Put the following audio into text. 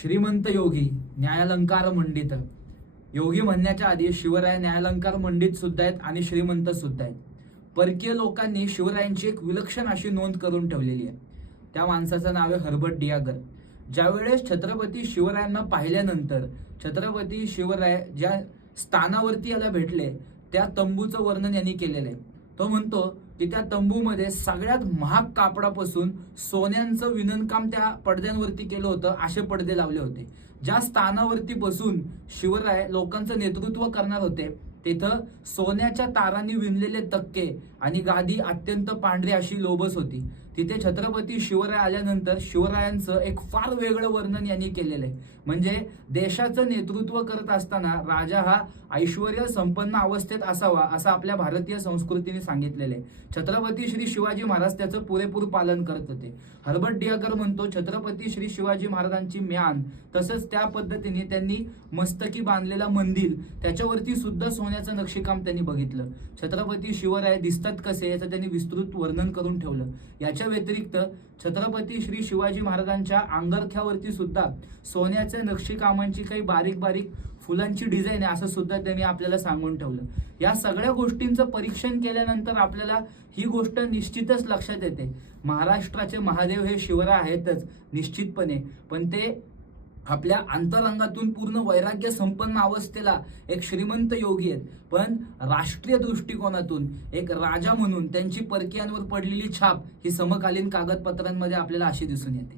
श्रीमंत योगी न्यायालंकार मंडित. योगी म्हणण्याच्या आधी शिवराय न्यायालंकार मंडित सुद्धा आहेत आणि श्रीमंत सुद्धा आहेत. परकीय लोकांनी शिवरायांची एक विलक्षण अशी नोंद करून ठेवलेली आहे. त्या माणसाचं नाव आहे हर्बट डियागर. ज्यावेळेस छत्रपती शिवरायांना पाहिल्यानंतर छत्रपती शिवराय ज्या स्थानावरती याला भेटले त्या तंबूचं वर्णन यांनी केलेलं आहे. तो म्हणतो की त्या तंबूमध्ये सगळ्यात महाग कापडापासून सोन्यांचं विणनकाम त्या पडद्यांवरती केलं होतं, असे पडदे लावले होते. ज्या स्थानावरती बसून शिवराय लोकांचं नेतृत्व करणार होते तिथं सोन्याच्या तारांनी विणलेले तक्के आणि गादी अत्यंत पांढरी अशी लोबस होती. तिथे छत्रपती शिवराय आल्यानंतर शिवरायांचं एक फार वेगळं वर्णन यांनी केलेलं आहे. म्हणजे देशाचं नेतृत्व करत असताना राजा हा ऐश्वर्य संपन्न अवस्थेत असावा असं आपल्या भारतीय संस्कृतीने सांगितलेलं आहे. छत्रपती श्री शिवाजी महाराज त्याचं पुरेपूर पालन करत होते. हर्बट डियागर म्हणतो छत्रपती श्री शिवाजी महाराजांची म्यान तसंच त्या पद्धतीने त्यांनी मस्तकी बांधलेला मंदिर त्याच्यावरती सुद्धा सोन्याचं नक्षीकाम त्यांनी बघितलं. छत्रपती शिवराय दिसतात कसे याचं त्यांनी विस्तृत वर्णन करून ठेवलं. याच्या व्यतिरिक्त छत्रपती श्री शिवाजी महाराजांच्या अंगरख्यावरती सुद्धा सोन्याच्या नक्षीकामांची काही बारीक बारीक फुलांची डिझाईन आहे असं सुद्धा त्यांनी आपल्याला सांगून ठेवलं. या सगळ्या गोष्टींचं परीक्षण केल्यानंतर आपल्याला ही गोष्ट निश्चितच लक्षात येते, महाराष्ट्राचे महादेव हे शिवराय आहेतच निश्चितपणे, पण ते आपल्या अंतरंगातून पूर्ण वैराग्य संपन्न अवस्थेला एक श्रीमंत योगी आहेत. पण राष्ट्रीय दृष्टिकोनातून एक राजा म्हणून त्यांची परकीयांवर पडलेली छाप ही समकालीन कागदपत्रांमध्ये आपल्याला अशी दिसून येते.